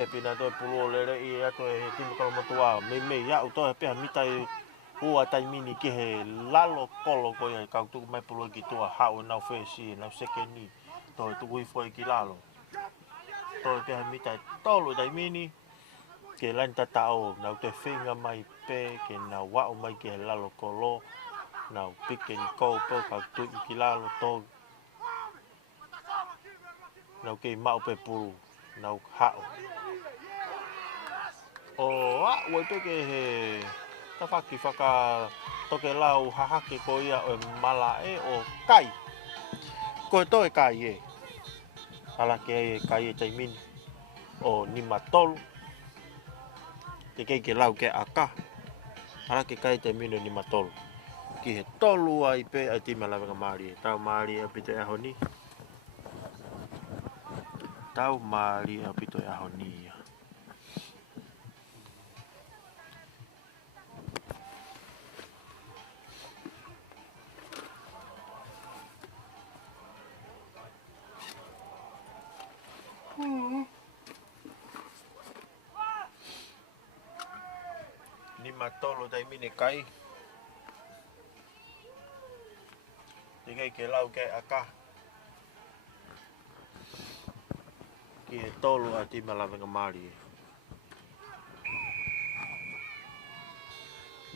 Pina to pulo lele I ato e timi kolo motua me ya uto e pia mita e ua tai mini ki he lalo kolo ko ia kau tu mai pulo ki tua hau na fe si na seke ni to tu wi foi ki lalo to e pia mita tolo tai mini ke lan ta tao na te finga mai pe ke na wa o mai ke lalo kolo na pick and go po kau tu ki lalo to na ke mau pe pulu na hau o a wo pe ke he ta whaka toke lau hahake ko ia o mala e o kai. Ko to e kai e. Ala ke kai e taimini o ni matolu. Te kei ke lau ke aka. Ala ke kai taimini o ni matolu. Ki he tolu ai pe ai tima lawenga maari e. Tau maari e pito e ahoni. Tau maari e pito e ahoni ia. Ni matolo dai mine kai. Te kei ke lau ke aka. Ki he tolu a tima lawenga maari e.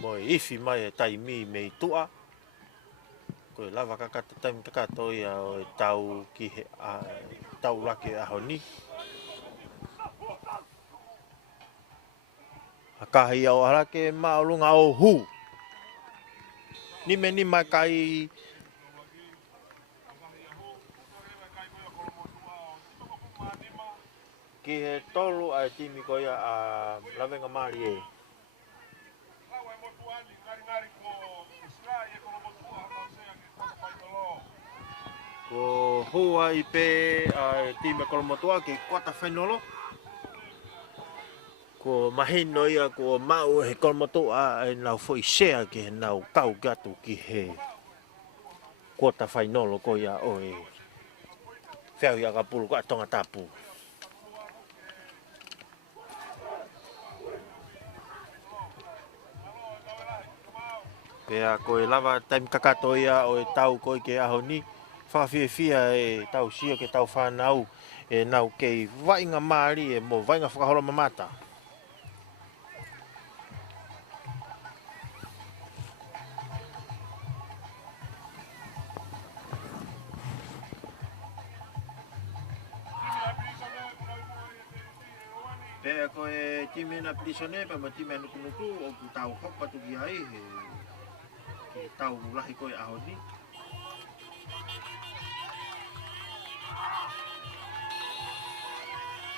Mo e ifi mai e taimi me I tua. Ko e lava kakata taimi kakato ia o e tau ki he tau laki e ahoni. Akahi au harake maolunga o hu. Ni me ni mai kai ki he tolu ai timi ko ia a lawenga mari e. Ko hua I pe ai timi kolomotua ki kota whenolo. Ko mahino ia ko mau he kolomotua e nau foi sea ki he nau kau gatu ki he kota whenolo ko ia o e. Whiau ia ka pulu ko a Tongatapu. Pea ko e lava taimi kakato ia o e tau ko ke ahoni. Whawhiawhia e tau sio ke tau whanau. E nau kei vainga maari e mo vainga whakaholo mamata. Pea ko e time na prisone pa ma time Nukunuku o ku tau hopa tu ki ai he ke tau lahi ko e ahoni.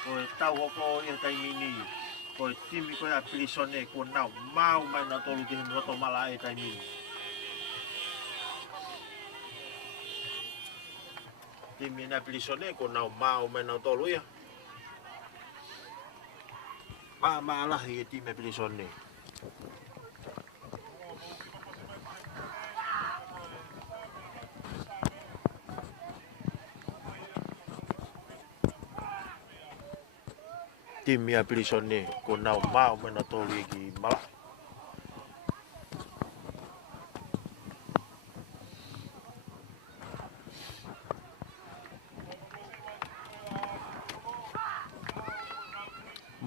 Ko e tau hoko ia taimini. Ko e time ko e a prisone ko nau mau mai na tolu ki he roto mala e taimini. Time na prisone ko nau mau mai na tolu ia. Maalahi e time prisone. Time a prisone ko nau mau mai na tolu i ki mala.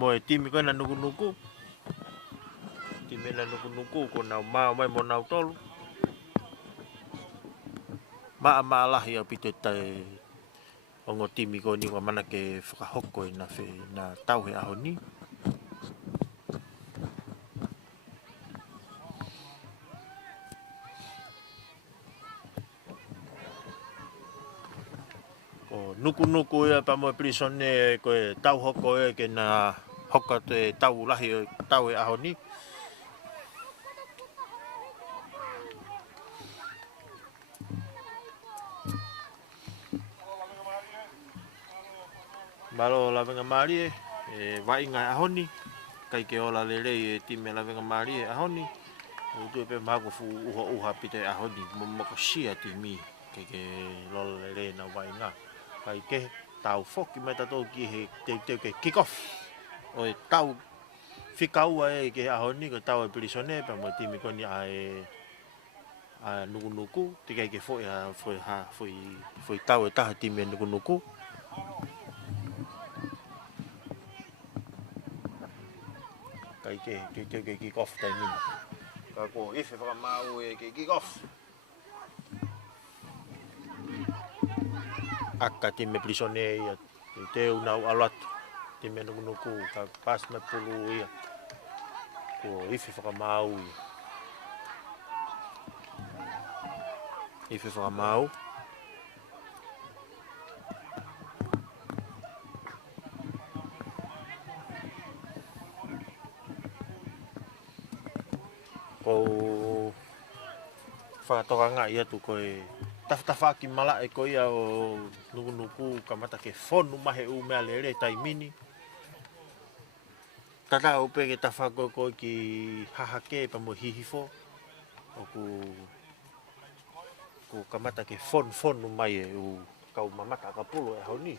Mo e time ko na Nukunuku. Time na Nukunuku ko nau mau mai mo nau tolu. Maalahi a pito tai ongo timi ko ni wa mana ke whakahoko I na tau he ahoni. O Nukunuku ia pa mo prisone ko e tau hoko e ke na hoka te tau lahi tau e ahoni. Malo lawenga mari e vainga ahoni. Kai ke ola lele e time lawenga mari e ahoni. O tu pe mago fu uha pite ahoni mo ko sia timi ke lola lele na vainga. Kai ke tau foki mai tatou ki he te ke kick off. o e tau whikaua e ke ahoni ko tau e pirisone pa mo timi koni a nukunuku tika ke foi tau e taha timi nukunuku kai ke kick off tai min ka ko ife fra mau e ke kick off akka timi pirisone ia te unau alat timi nukunuku ka pas me pulu ia ko ife fra mau ife fra mau ko whakatokanga ia tu koe tawhaki mala e koe ia o nukunuku ka mata ke whonu mahe u mea lere tai mini. Tata upe ke tawhako koe ki hahake pa mo hihifo o ku ka mata ke whonu mai e u kau mamata ka pulo e hauni.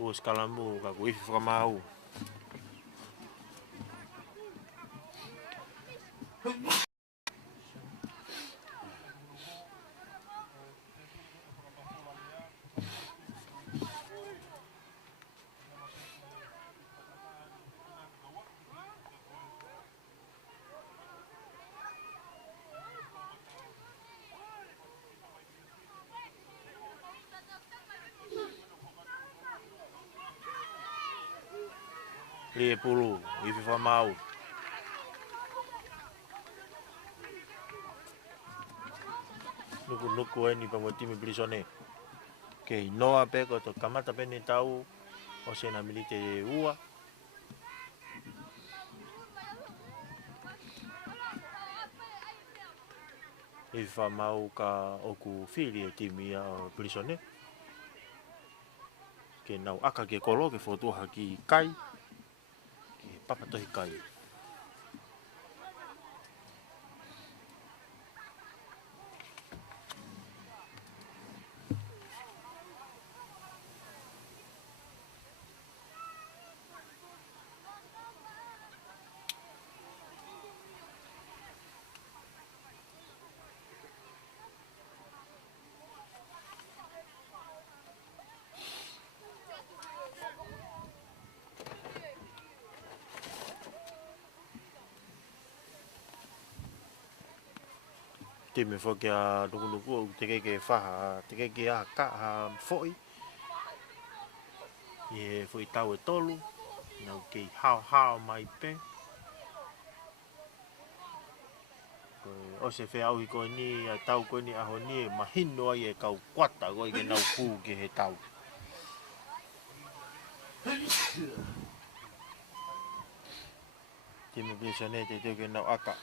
Ua skalamu ka ku ifi whakamau. Lie pulu, ifi whamau. Nuku e ni pa mo timi pirisone. Kei noa pe ko to kamata pe ni tau o se na milite ua. Ifi whamau ka oku whiri e timi a pirisone. Ke nau aka ke kolo ke whotuha ki kai. Ke papatohi kai. Te me whoki a nukunuku te kei ke whaha, te kei ke a ka a whoi. I whoi tau e tolu, nau kei hao mai pe. O se whea auhi koe ni, a tau koe ni aho ni e mahino ai e kau kwata koe ke nau pū ke he tau. Te me pirisone te teo ke nau aka.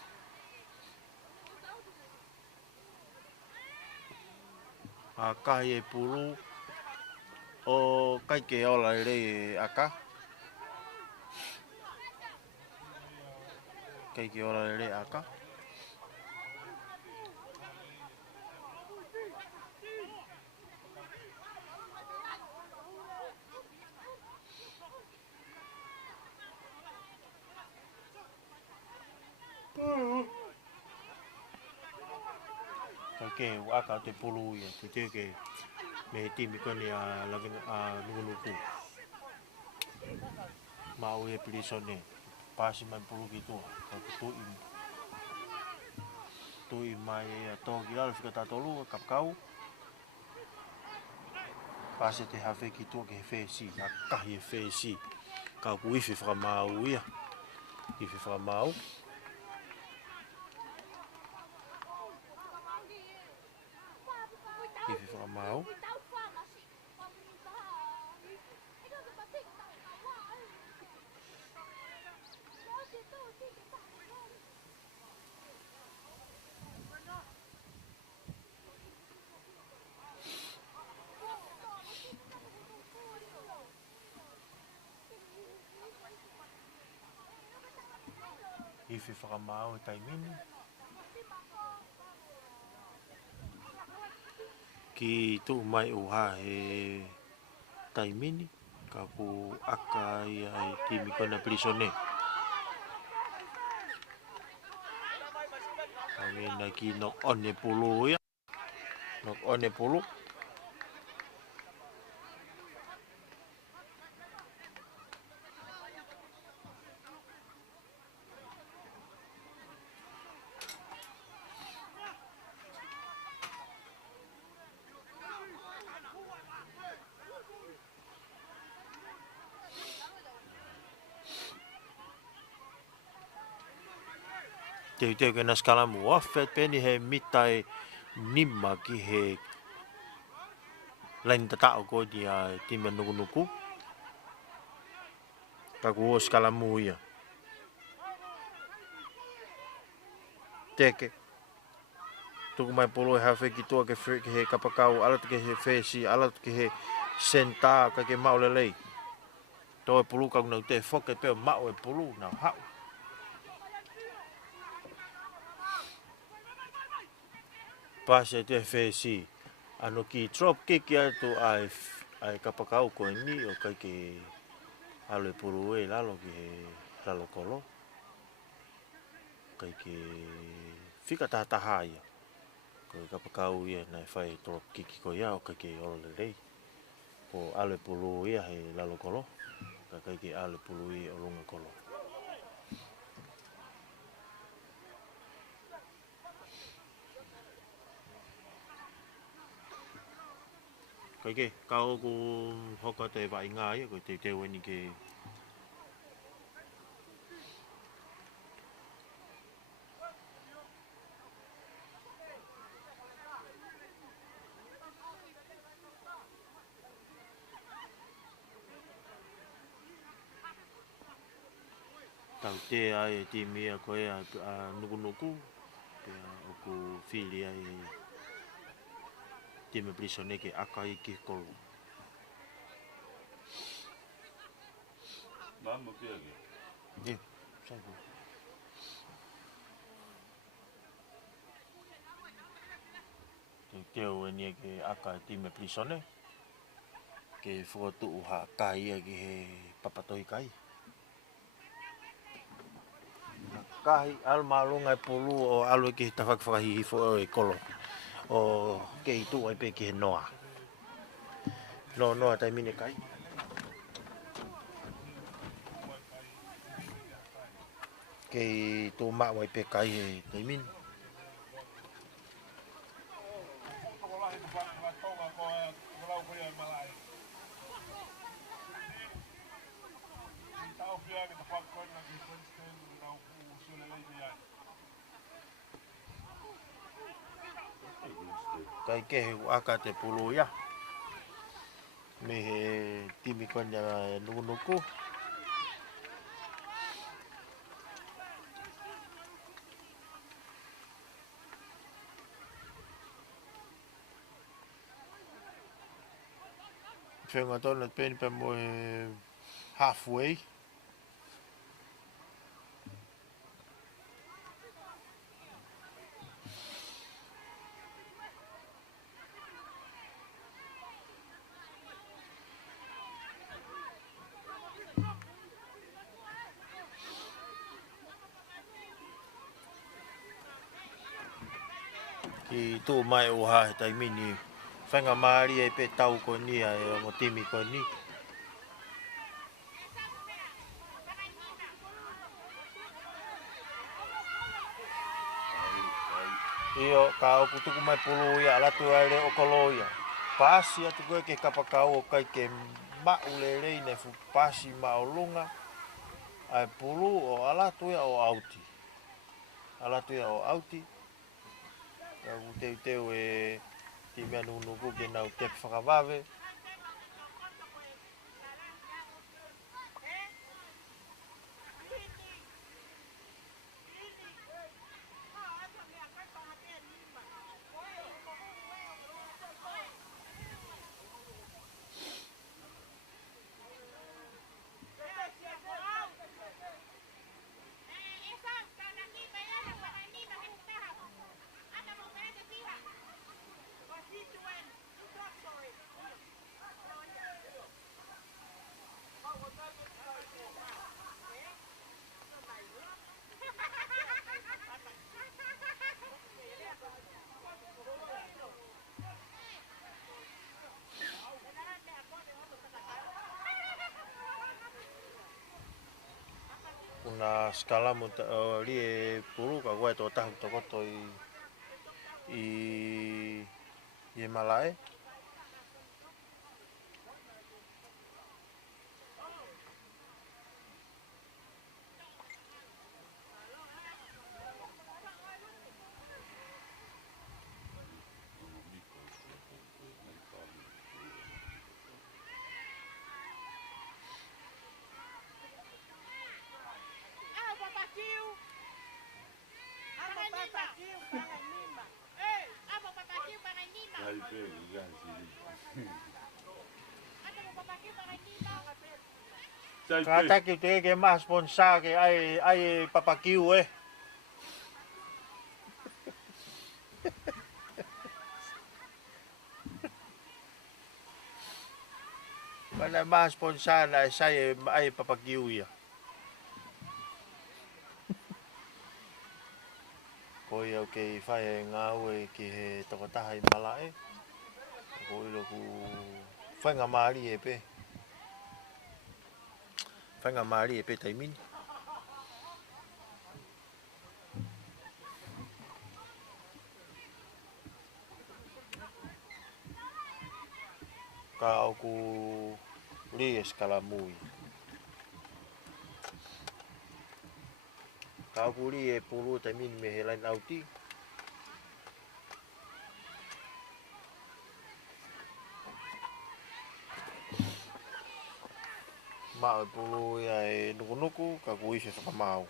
A kahi e pulu o kai ke ola e rei e aka. Kai ke ola e rei aka. Kai ke aka te pulu ia, te teo ke me timi koni a nukunuku. Mau e pirisone. Pasi mai pulu ki tua. Kau tui mai e tō ki ala whika tātolu e kapkau. Pasi te hawhi ki tua ke he whesi. A kahi e whesi. Kau ku iwi whakamau ia. Iwi whakamau. Iwi whakamau. Iwi whakamau e taimini. Ki tu mai uha he taimini ka ku aka ai timi kona prisone. Kami na ki no one pulu ya. No one pulu. Te ke na skala mua fet peni he mitai nimma ki he lain tata ko dia time nukunuku. Ka ku skala mu ia. Teke. Tuku mai polo ha fe ki to ke fe ke he kapakau ala ke he fesi ala ke he senta ka ke maule lei. To pulu ka no te foke pe mau e pulu na ha. Pase te fesi. Ano ki drop kick ya tu ai kapakau ko ni o ka ke ale pulu e lalo ke lalo kolo. Ka ke fika ta haia. Ko kapakau ia na fai drop kick ko ya o ka ke ole lei. Ko ale pulu ia he lalo kolo. Ka ke ale pulu ia o lunga kolo. Ke kau ku hoka te vai ngā ia ko te wani ke tau te ai te mea koe a nukunuku te o ku whiri ai te me prisone ke akai ki kolo. Mama pia ke. Ye, sangu. Te o ni ke akai te me prisone ke whotu ha kai ia ki he papatoi kai. Kai al malunga pulu o alu ki tawhak Hihifo e kolo. O ke itu ai pe ki noa. Noa tai mine kai. Ke tu mak wai pe kai e tai min. Kai ke aka te pulu ya. Me he timi konya nukunuku. Whenga tōna pēni pa mo halfway. Ki tō mai o hae tai mini. Whenga maari e pe tau ko ni ai o mo timi ko ni. Io ka oku tuku mai pulu ia alatu aere o kolo ia. Pasi atu koe ke kapakau o kai ke mau le rei ne fu pasi ma o lunga. Ai pulu o alatu ia o auti. Alatu ia o auti. Ka teu e timi anu nuku ke nau te whakawawe. na skala mo li pulu ka wai to tahu to koto i malae. Kata kita ke mas sponsor ke ai papakiu Mana mas sponsor na saya ai papakiu ya. Ko ia ke fai ngau ki he Tongatapu malae. Ko ilo ku fai ngamari pe. Fai ngamari pe taimin. Ka aku li skala mui. Ka aku li pulu taimin me helain auti. Ma pulu ya nukunuku ka ku ise whakamau.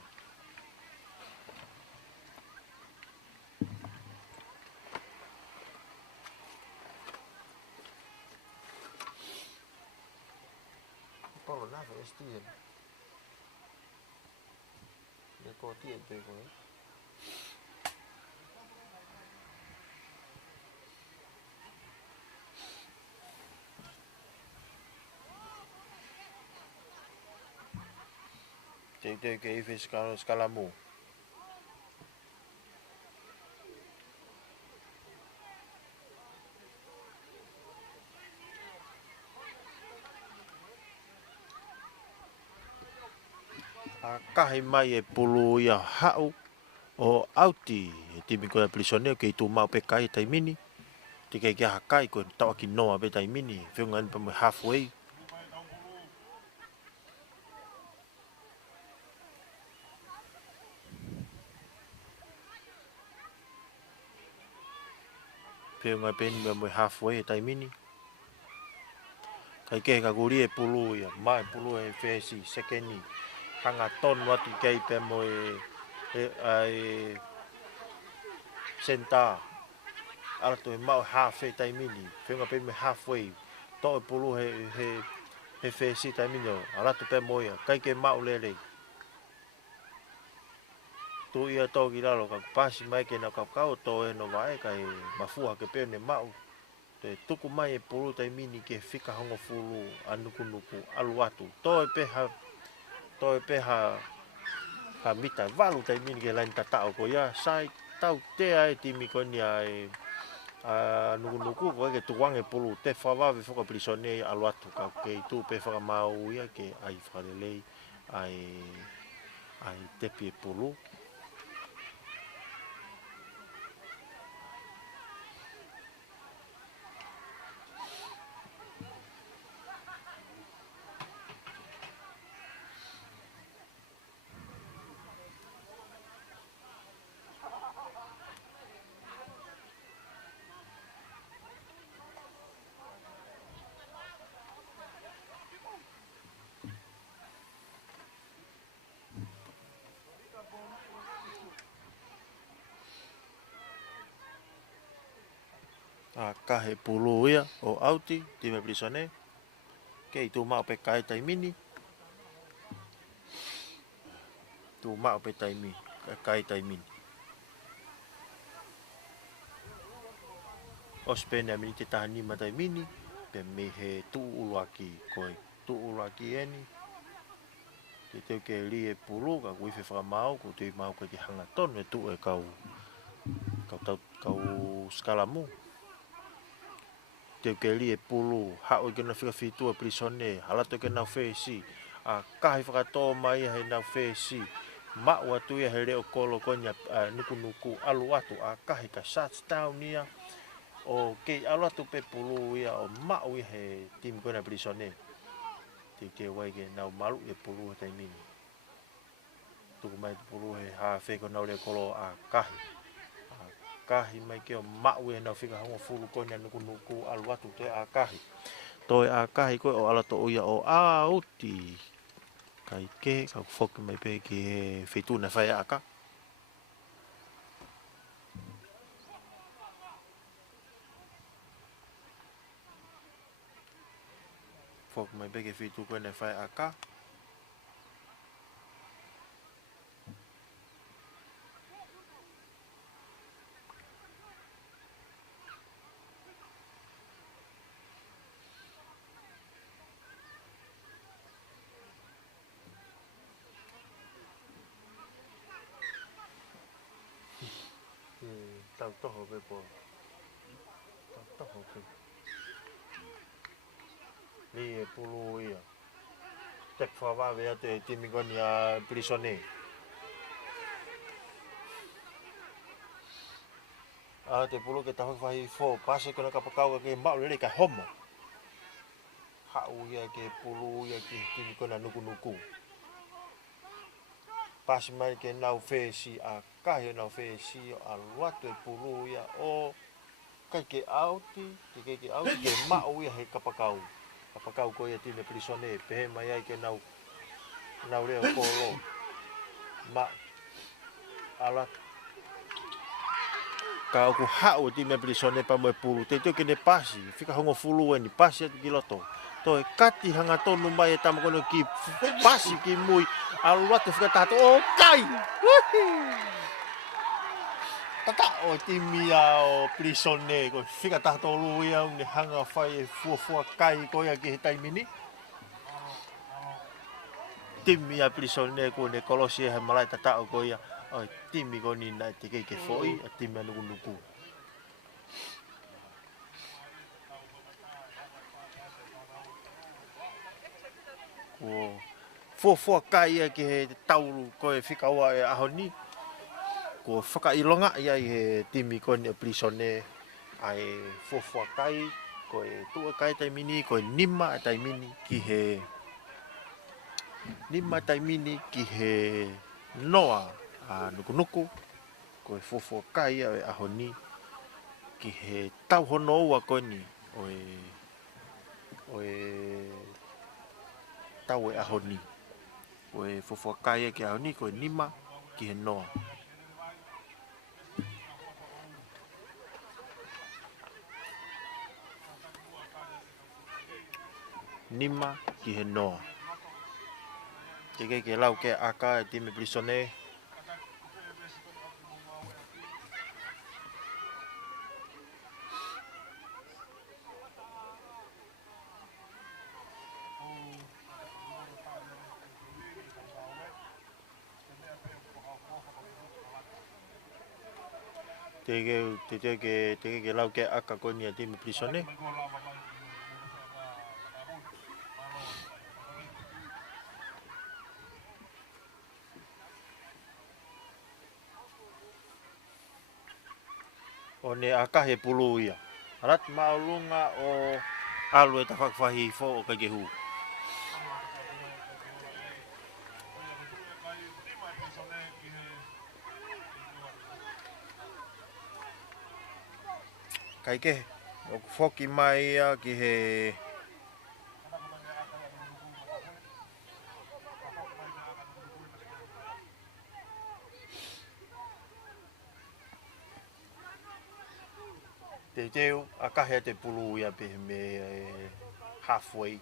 Polo na fa estien. Ne ko tien pe ko. Te ke ife skala mu. Kahi mai pulu ia hau o auti timi ko prisionero ke tu mau pe kai tai mini te ke hakai ko tau ki noa pe tai mini fiungan pe halfway fiungan pe me halfway tai mini kai ke ka guri pulu ia mai pulu e fesi sekeni hanga ton watu kai pe mo ai senta ala to mau half tai mini fiungan pe me halfway to pulu he fesi tai mini ala to pe mo ia kai ke mau lele tu ia to ki lalo ka pasi mai ke na ka to e no vai kai mafua ke pe ne mau te tuku mai e pulu tai mini ke fika hongo fulu anukunuku aluatu to e pe ha mita valu tai mini ke lain tatao ko ia sai tau te ai timi ko ni ai nukunuku ko ke tuang e pulu te fava ve foka prisone aluatu ka ke tu pe fa mau ia ke ai falele ai te pi pulu kahe pulu ia o auti ti me prisone ke tu mau pe kai tai mini tu mau pe tai mi kai tai mini ospene mini te tahani ma tai mini pe me he tu ulaki koi tu ulaki eni te ke li e pulu ka kui fe fa mau ku te mau ka ti hanga ton e tu e kau skala mu te ke li e pulu ha o ke na fika fitu a prisone hala to ke na fesi a kai fa to mai he na fesi ma'u atu ia he reo kolo konia nukunuku alu atu a kahi ka touchdown ia o kei alu atu pe pulu ia o ma'u ia he tim konia Brisone te wai ke nau malu e pulu te mini tuku mai pulu he ha fe ko nau le kolo a kahi mai ke o ma'u e nau fika hongo fulu konia nukunuku alu atu te a kahi toi a kahi ko o ala to ia o a uti kai ke ka foki mai pe ki he feituna fai aka foki mai pe ki feitu ko ne fai aka tau toho pe po tau toho pe ni e pulu ia tep fa ve ate timi koni a Brisone a te pulu ke tahu fa Hihifo pase ko na kapakau ke mbau le ka homa ha u ia ke pulu ia ke timi kona nukunuku pasi mai ke nau fesi a kahi nau fesi a watu e pulu ia o kai ke auti ke auti ke ma'u ia he kapakau ko ia tine Brisone pe mai ai ke nau reo kolo ma ala ka ku ha'u tine Brisone pa mo pulu te ke ne pasi fika hongo fulu ni pasi ki loto to kati hanga tonu mai tamo kono ki pasi ki mui alu watu fika tato o kai tata o timia o Brisone ko fika tato lu ia ni hanga fai fu kai ko ia ki tai mini timia Brisone ko ne kolosi he malai tata ko ia o timi ko ni na te ke foi a timia nuku o fu kai ia ki he tauru ko e fika wa e ahoni ko whakailonga ia i he timi ko ni Brisone ai fu kai ko e tua kai tai mini ko nima tai mini ki he noa a nukunuku ko e fu kai ia e ahoni ki he tau hono ua ko ni o e tau e ahoni o e fu kai ia ki ahoni ko nima ki he noa nima ki he noa ke lau ke aka e timi Brisone te ke lau ke aka ko ni e timi Brisone o ne aka he pulu ia alat maulunga o alu e tafak fahi fo o kagehu kai ke o foki mai ki he te teu aka he te pulu ia pe me halfway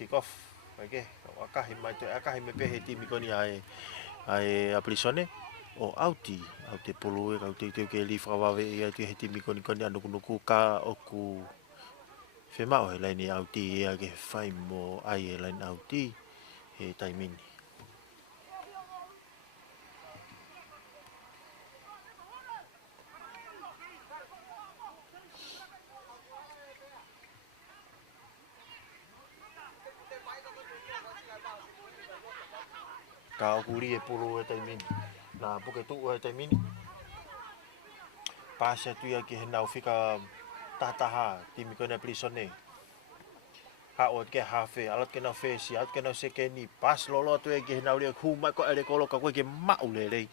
kick off kai ke aka he me pe he timi koni ai a Brisone o auti te pulu e te ke li whakawave ia te he timi koni nuku ka oku whemao he laini auti ia ke whai mo ai e laini auti he taimini Ka o kuri e pulu e taimini. Na puke tu e taimini. Pasa tu ia ki he nau fika tataha timi kona prisone. Ha o ke hafe alat ke na fesi alat ke na sekeni pas lolo tu e ki he nau ria huma ko ele kolo ka ko ke maule rei.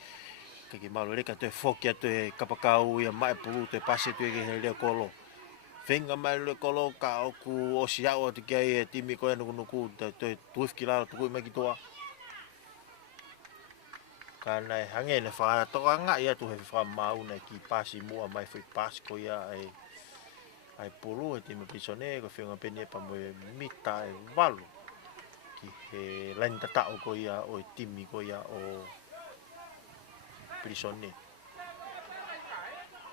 Ke maule ka te foki atu e kapakau ia mai pulu te pase tu e ki he ria kolo. Venga mai le kolo ka o ku o sia o te ke e timi ko e nukunuku te tuif ki la tu mai ki toa. Kana e hange ne wha toa nga ia tu he wha mau na ki pasi mua mai whi pasi ko ia ai pulu e timi prisone ko whiunga pene pa mo mita e walu ki he lain tatao ko ia o timi ko ia o prisone.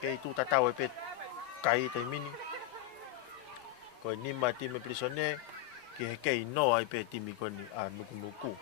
Kei tu tatao e pe kai te mini ko nima timi prisone ki he kei no ai pe timi ko ni a nukunuku.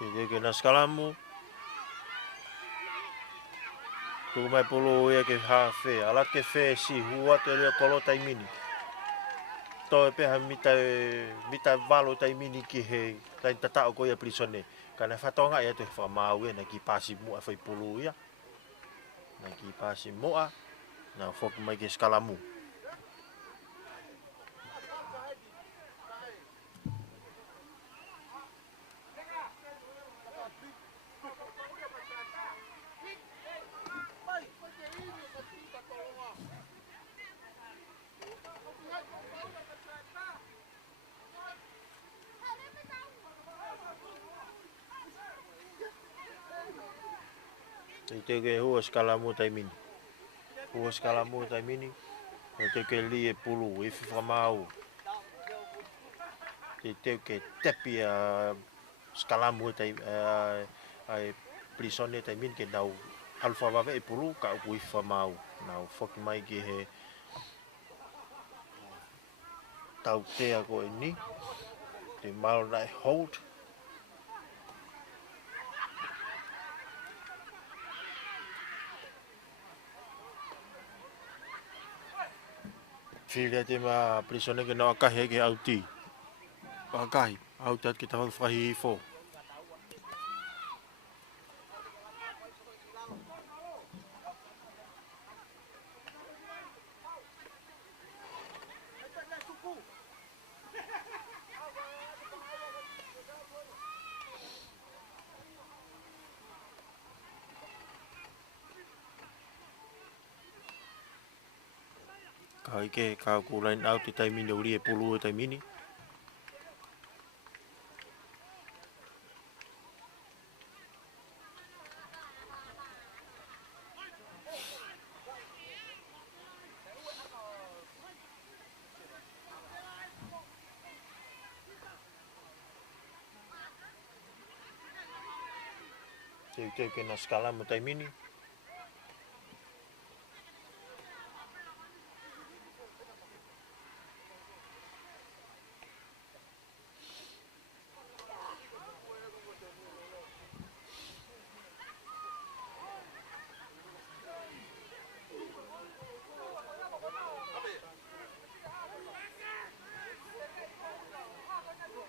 Te ke na skalamu tu mai pulu ia ke hafe alat ke fe si hua te ria kolo tai mini to e pe ha mita valo tai mini ki he tai tatao ko ia prisone kana fatonga ia te fa mau e na ki pasi mu a foi pulu ia na ki pasi mu a na fok mai ke skalamu. Te ke hua skalamu tai mini. Hua skalamu tai mini. Te ke li e pulu e fifa mau. Te ke tepi a skalamu tai ai prisone tai mini ke dau alfa vave e pulu ka ku fifa mau. Nau foki mai ki he tau te ako e ni. Te mau nai hold. Filia te ma prisone ke no akahi ke auti. Akahi, autat ki tau Hihifo. Ka ike ka ku line out i tai mini uri e pulu e tai mini. Te ke na skala mo tai mini.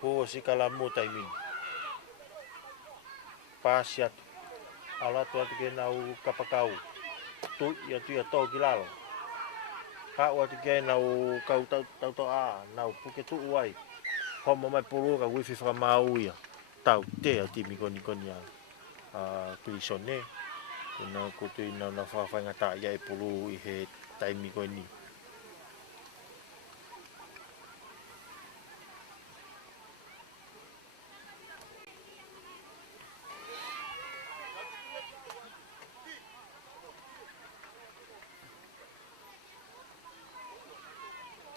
Ho si kala mo tai mini. Pasiat ala tu atu ke nau kapakau. Tu ia to ki lalo. Ka o atu ke nau kau tau a nau puke tu uai. Homo mai pulu ka wifi fra mau ia. Tau te a timi koni a prisone. Kuna kutu ina na fa ngata ia e pulu i he taimi koni.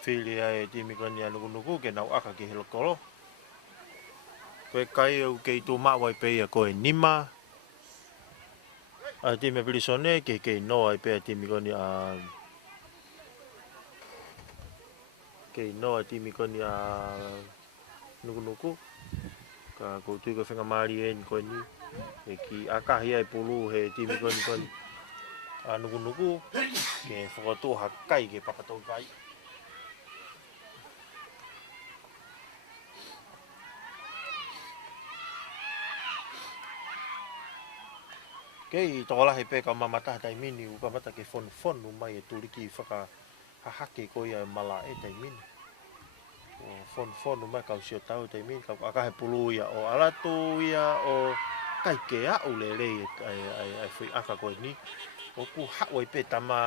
Filia e timi koni a nukunuku ke nau aka ki he lokolo. Koe kai au kei tō mawai pe ia koe nima, a time prisone ke no ai pe time koni a ke no time koni a nukunuku ka ko tu ko fenga mari en koni e ki akahi ai pulu he time koni a nukunuku ke foto hakai ke papato kai ke to la he pe ka mamata tai mini u ka mata ke fon mai e tuliki faka hahake ko ia mala e tai mini fon mai ka sio tau tai mini ka akahi pulu ia o alatu ia o kai ke a ulele ai fui aka ko ni o ku ha o pe tama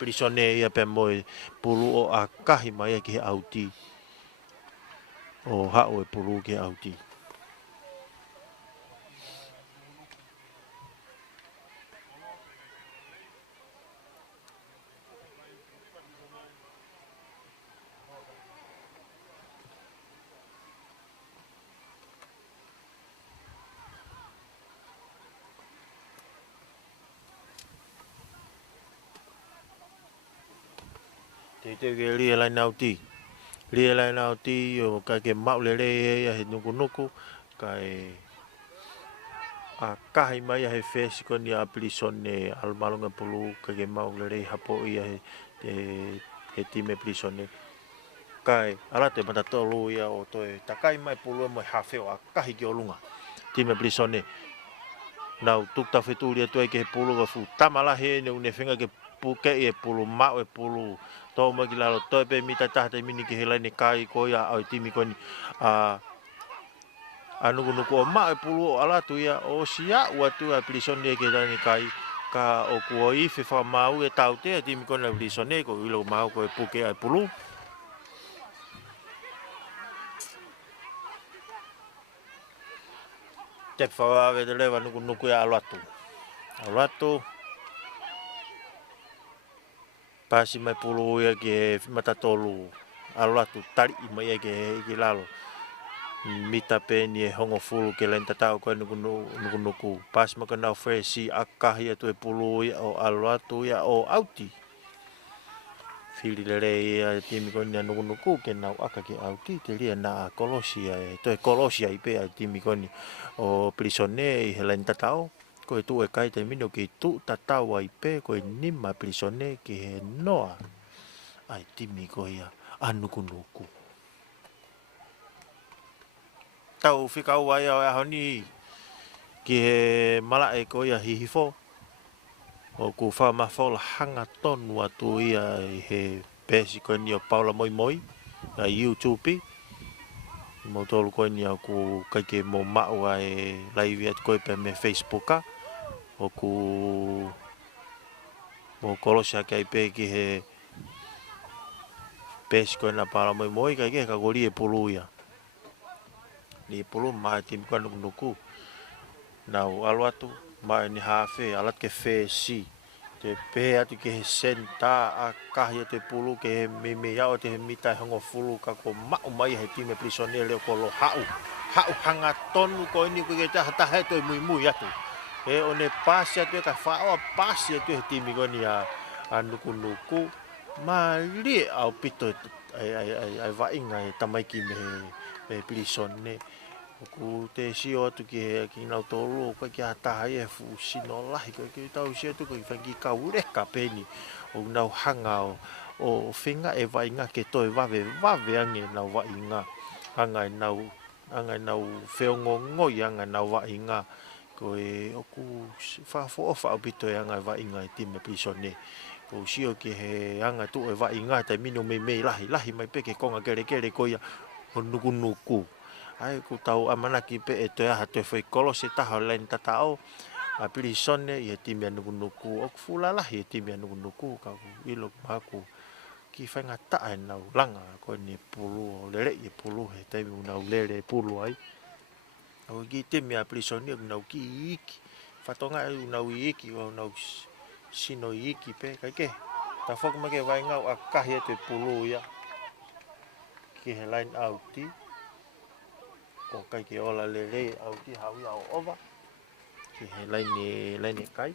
prisone ia pe moi pulu o akahi mai ke auti o ha o pulu ke auti te ke lia lai nauti lia lai nauti o ka ke mau le ia he nukunuku kai a kahi mai he fesi ko ni a prisone al malunga pulu ka ke mau le hapo ia he time prisone kai ala te mata tolu ia o toe takai mai pulu mo hafeo a kahi ke olunga time prisone nau tukta feturia toe ke pulu ga fu tamala he ne une fenga ke puke e pulu mau e pulu to mo ki lalo to pe mita tahta mini ke helai ne kai ko ya au timi ko ni anu nuku ma e pulu ala tu ya o sia wa tu a prison ne ke dani kai ka o ko i fe fa mau e tau te timi ko na prison ne ko ilo mau ko e puke e pulu te fa ave de leva nuku ya alatu pasi mai pulu ya ke mata tolu alatu tari mai ke lalo mita pe ni hongo fulu ke len tatau ko nuku pas maka na fresi akah ya tu e pulu ya o alatu ya o auti fili le ya timi ko ni nuku ke na aka ke auti te lia na kolosia to e kolosia ipe timi ko ni o prisone he len tatau ko tu e kai te mino ke tu tatau ipe ko ni ma prisone ke noa ai timi ko ya nuku tau fika wai o honi ke mala e ko ia hihifo o ku fa ma fol hanga ton watu ia he pesi ko ni o paula moi a youtube mo tol ko ni ku ka ke mo ma wa e live at ko pe me facebook o ku mo kolosia kai pe ki he pesi ko na paula moi ka ke ka goli e pulu ia ni pulu ma tim ko nuku nau alwatu mai ni hafe alat ke fe si te pe atu ke senta a kahia te pulu ke me ya o te mita hongo fulu ka ko ma mai he time prisonnier le ko lo hau hanga tonu ko ni ko ke ta he to mui atu e one pas atu ka fa o pas atu he time ko ni a nuku mali au pito ai va inga tamai ki me prisonnier ku te sio tu ki na tolu ko ki ata ai fu sino lai ko ki tau sio tu ko fangi ka ure ka peni o na hanga o finga e vai nga ke toi va ve ange na va inga anga na feongo ngoi anga na va inga ko e o ku fa bito anga va inga ti me prisone ko sio ki he anga tu e va inga te mino me lahi mai pe ke konga kere ko ya o nuku ai ku tau amana ki pe e te ha te foi kolo se ta len tatao a prisone e timi nuku o fula la e timi nuku ka ilo maku ki fa ngata ai na langa ko ni pulu lele e pulu he te una lele pulu ai o ki timi a prisone na ki fa tonga una wiki o na sino iki pe ka ke ta fok ma ke vai ngau a ka he te pulu ya ki he line outi o kai ke ola lele au ki hau ia o ova ki he laini kai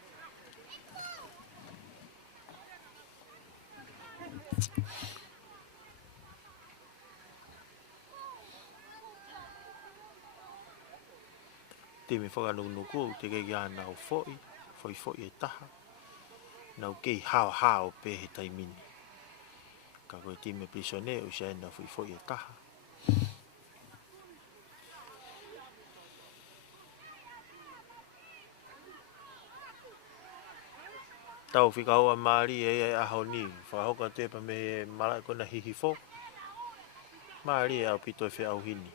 Timi whakanukunuku te kei ia nau foi e taha. Nau kei hao pe he taimini. Ka koe timi prisone o siya nau foi e taha. Tau whikaua maari e aho ni. Whakahoka te pa me malai kona Hihifo. Maari e au pito e whi au hini.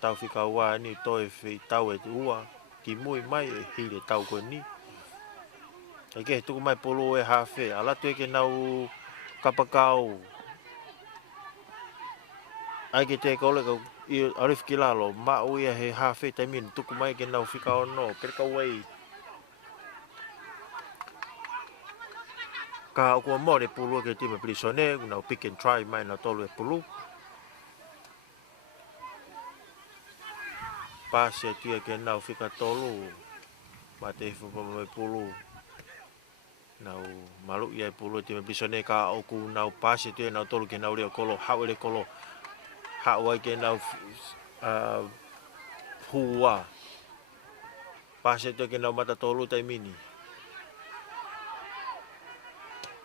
Tau whikaua ni to e whi tau e ua. Ki mui mai e hile tau koe ni. E ke tuku mai polo e hawhe. Alatu e ke nau kapakau. Ai ke te kaule kau i arif ki lalo. Ma uia he hawhe taimin. Tuku mai ke nau whikao no. Pereka wei. Ka o kua more pulu ke tima prisone. Nau pick and try mai na tolu e pulu. Pasi e tia ke nau whika tolu. Ma te hifupa mai pulu. Nau malu ia e pulu tima prisone ka o ku nau pasi tia nau tolu ke nau rea kolo. Hau ere kolo. Hau ai ke nau hua. Pasi tia ke nau mata tolu taimini.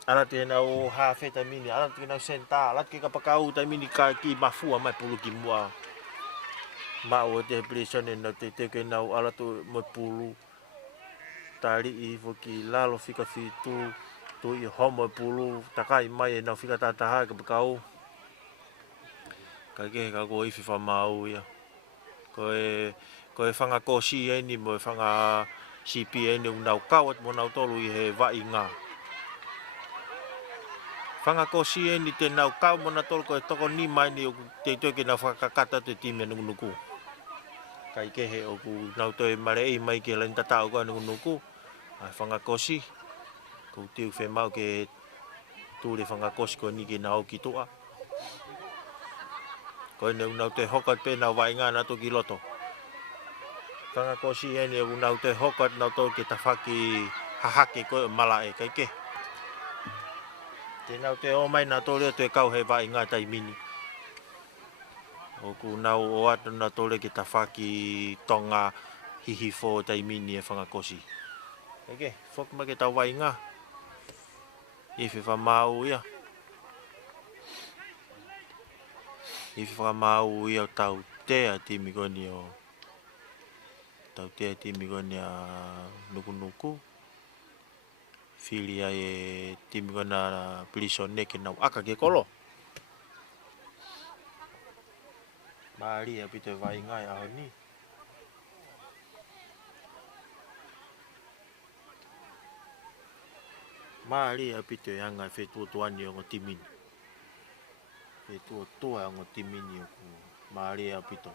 Ala te nau hawhe taimini. Ala te nau senta. Ala te kapakau taimini ka ki mafua mai pulu ki mua. Ma o te prisone nau te ke nau ala tu mo pulu. Tari i foki lalo fika fitu. Tu i homo pulu. Takai mai e nau fika tataha ka pakau. Ka ke ka ko i fifa mau ia. Ko e whanga kosi e ni mo e whanga sipi e ni nau kawat mo nau tolu i he vai ngā. Whanga kosi e ni te nau kau mo nau tolu ko e toko ni mai ni te toke nau whakakata te timi nukunuku. Kai ke he o ku nau toi mare e mai ke lain tatau ko nukunuku. Ai whanga kosi. Ko tiu whe mau ke tūre whanga kosi ko ni ke nau ki tua. Ko e nau te hokat pe nau vai ngā natu ki loto. Whanga kosi e ni o nau te hokat nau tau ke ta whaki hahake ko e mala e kai ke. Te nau te o mai nau tō leo te kau he vai ngā taimini. O ku nau o atu nau tō leo ke ta whaki Tonga Hihifo taimini e whanga kosi. Kai ke, whakuma ke tau vai ngā. I whiwha mau ia. I whiwha mau ia tau tea timi koni o. Tau tea timi koni a nukunuku. Filia e timi kona prisone ke nau aka ke kolo. Maari a pito vai ngai aho ni. Maari a pito e anga whetua tuani o ngo timini. Whetua tua o ngo timini o ku maari a pito.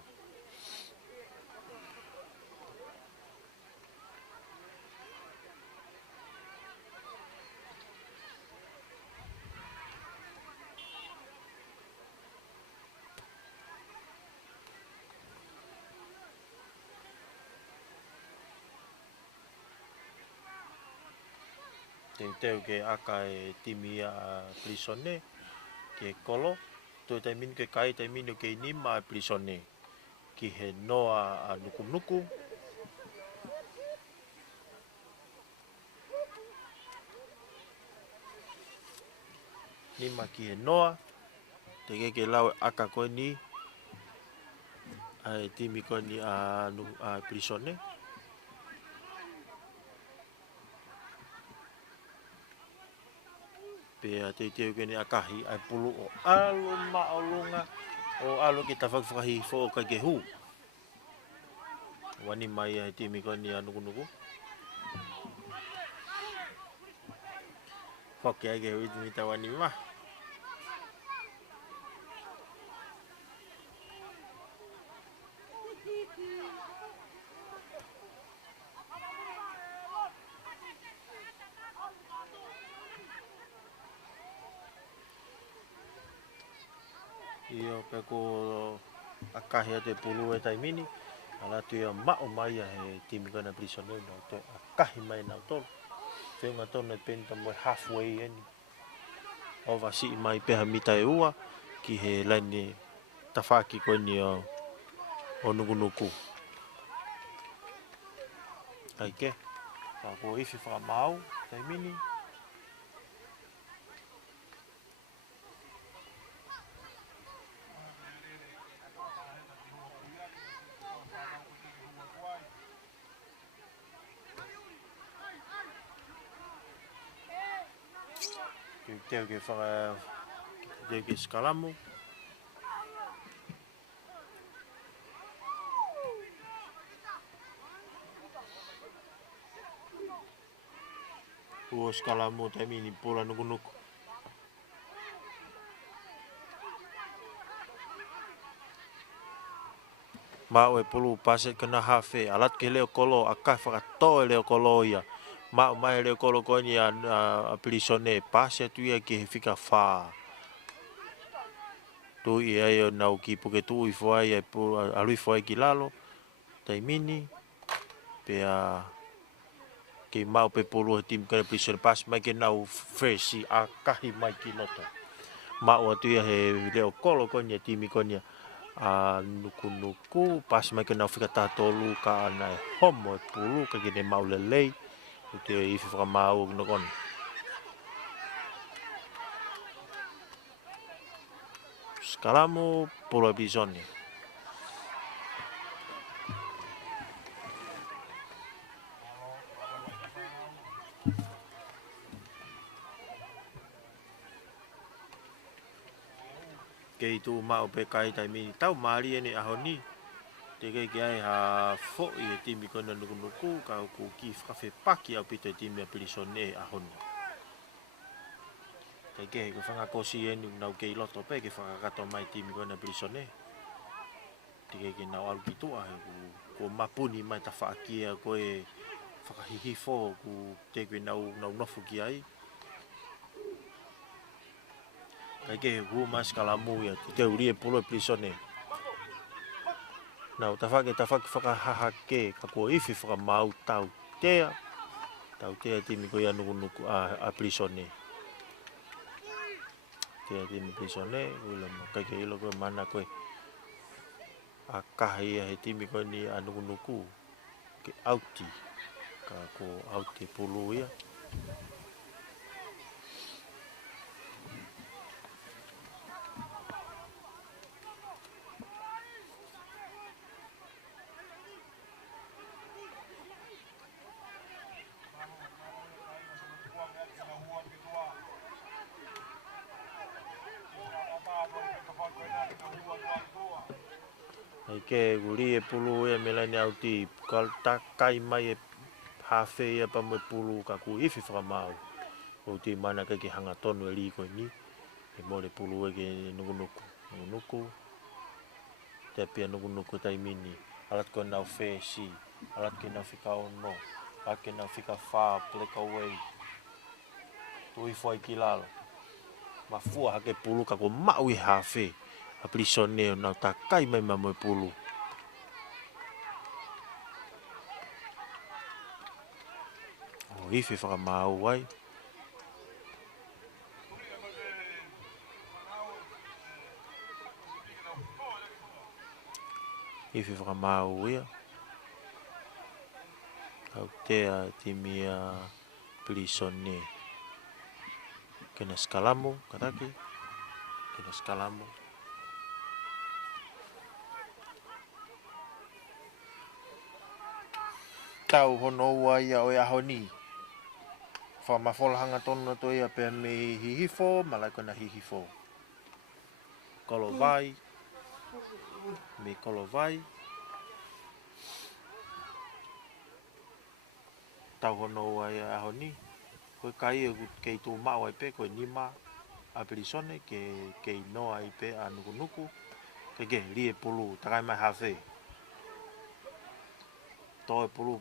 Teu ke aka e timi a prisone ke kolo. Toi taimin ke kai taimin ke nima a prisone. Ki he noa a nukunuku. Nima ki he noa. Te ke lau aka koe ni. A timi koe ni a prisone. Pea te teo kene akahi ai pulu o alu maolunga o alu ki ta whakawhakahi fo ka ke hu. Wani mai ai timi koni a nukunuku. Whake ai ke hui tini ta wani ma. Iyo pe ko akahi a te pulu e taimini. Ala tu ia mao mai he timi kona prisone nau te akahi mai nau tolu. Whiunga tonu e penta mo halfway eni. o vasi mai peha mita e ua ki he laini tawhaki koe ni o Nukunuku. Ai ke, ka ko ifi whakamau, tai mini. Teo ke whaka, teo ke skalamu. Ua skalamu tai mini pula Nukunuku. Mau e pulu pase kena hafe, alat ke leo kolo, aka whakatoe leo kolo ia. Mau mai leo kolo koe ni a pilisone, pase tu ia ki he whika whaa. Tu ia e nau ki puke tu i fwai e alui fwai ki lalo, tai mini, pe a ke mau pe pulu he tim kena pilisone, pas mai ke nau fresi a kahi mai ki loto. Mau atu ia he leo kolo koe ni a timi koe ni a Nukunuku, pas mai ke nau whika tātolu ka ana e homo e pulu, ka kene mau lelei, te ifi whakamau no kon. Skalamu polo bisone. Kei tu mau pe kai tai mini tau mari ene ahoni. Te kei ki ai ha fo i e timi kona Nukunuku, ka ku ki whakawhi paki au pito e timi a pilisone ahoni. Kei ko whangakosi enu nau kei loto pe ke whakakato mai timi kona pilisone. Te kei nau alu kitua he ko mapuni mai ta whaakia koe Hihifo ku te koe nau nofu ki ai. Kei hu mas kalamu ia te uri e polo e pilisone. Nau ta whake whakahahake ka kua ifi whakamau tau tea timi koe ia Nukunuku a pilisone. Tea timi pilisone, ulama kei ilo koe mana koe a kahi ia he timi koe ni a Nukunuku ke auti, ka ko auti pulu ia. Ke guri e pulu e melani auti kal takai mai e hafe ia pa mo pulu ka ku ifi whakamau. O te mana ke hanga tonu e li koe ni. E mo le pulu e ke Nukunuku. Te pia Nukunuku tai mini. Alat koe nau whesi. Alat ke nau whika ono. Alat ke nau whika whaa pleka wei. Tui fwai ki lalo. Ma fua hake pulu ka ko mau i hafe. A pilisone nau takai mai mo e pulu. O ifi whakamau wai. Ifi whakamau ia. Au tea timi a pilisone. Kena skalamu, kataki. Kena skalamu. Tau hono ua ia o ahoni. Whamafola hanga tono to ia pe me Hihifo, malai kona Hihifo. Kolo vai. Me kolo vai. Tau hono ua ia ahoni. Koe kai e kei tū mau ai pe, koe nima a pilisone, kei noa ai pe a Nukunuku. Ke rie pulu, takai mai hawhe. Toi pulu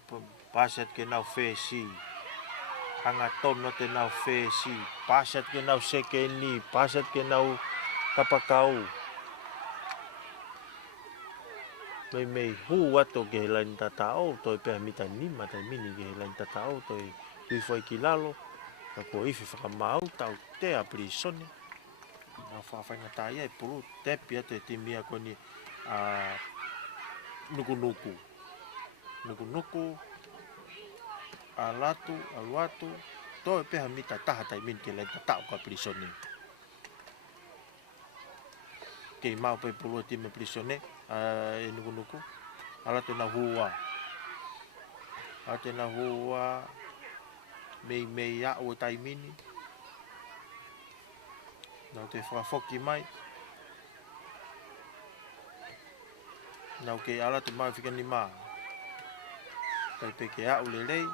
paset ke nau whesi. Hanga tono te nau whesi. Paset ke nau sekeni. Paset ke nau kapakau. Mei hu wato ke he lain tatao. Toi peha mita nima tai mini ke he lain tatao. Toi tui fwai ki lalo. Ka ko ifi whakamau tau te a pilisone. na whawhainga ia e pulu tepi atu e timia koni Nukunuku. Nukunuku, aluatu, to e peha mita taha tai min ke lai tatau ka prisone. Kei mau pe pulu time prisone e Nukunuku. Alatu na hua. Alatu na hua mei a o tai mini. Nau te whafoki mai. Nau ke ala tu mai whika ni mā. Kai pe ke au le rei.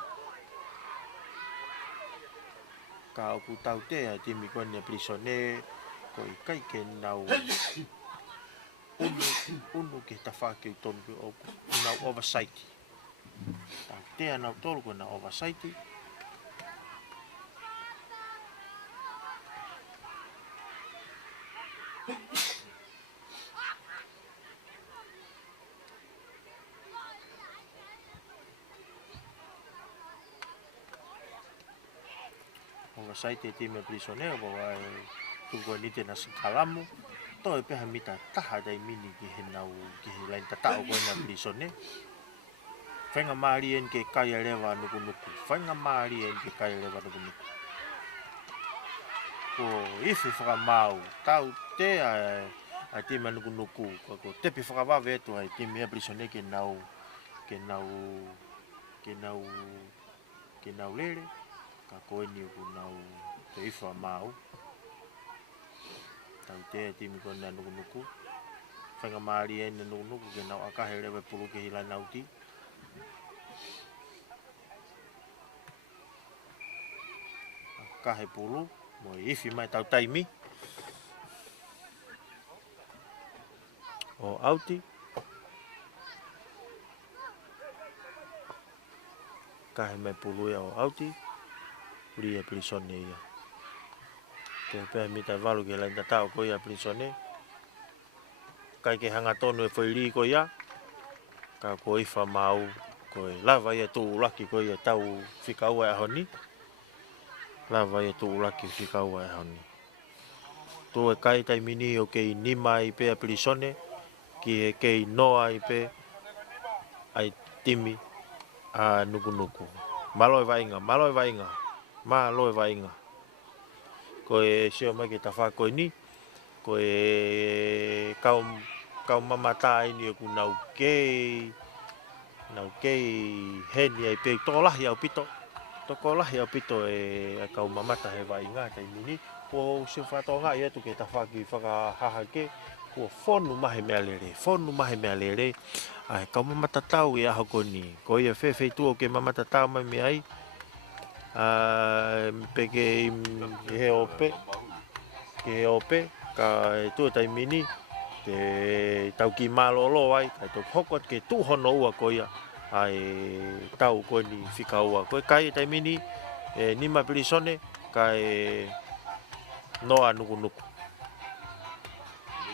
Ka oku tau te a timi kone prisone. Ko i kai ke nau unu ke tawhake u tonu ke oku. Nau oversight. Tau te nau tolu ko nau oversight. Oversight e time prisonero wa tuko ni te na sikalamu. To e peha mita taha dai mini ki he nau ki he lain tatao ko na prisone. Whainga maari en ke kai lewa Nukunuku. Whainga maari en ke kai lewa Nukunuku. Ko ifi whakamau tau te a time Nukunuku. Ko tepi whakawawe etu ai time e prisone ke nau lere. Ka koe ni ku nau te ifa mau. Tau te timi ko na Nukunuku. Whainga maari e na Nukunuku ke nau akahe rewe pulu ke hila nauti. Akahe pulu. Mo ifi mai tau taimi. O auti. Kahe mai pulu e o auti. Uri e prisone ia. Te pēr mita walu ke lain tatao ko ia prisone. Kai ke hanga tonu e whairi ko ia. Ka ko ifa mau. Ko e lava ia tū laki ko ia tau whikaua e honi. Lava ia tū laki whikaua e honi. Tō e kai tai mini o kei nima i pēr prisone. Ki e kei noa i pē. Ai timi a Nukunuku. Maloi vainga. Maloi vainga. Ko e seo mai ke tawha koe ni. Ko e kau mamata ini e ku nau kei heni ai pe tolahi au pito. Tokolahi au pito e kau mamata he vainga tai mini. Ko se whatonga i atu ke tawha ki whakahaha ke. Ko whonu mahe mea lere. Ai kau mamata tau i aho koni. Ko ia whewhei tuo ke mamata tau mai me ai. Peke he ope ka tu tai mini te tau ki malolo ai ka to hokot ke tu hono ua ko ia ai tau ko ni fika ua ko kai tai mini nima prisone ka noa Nukunuku.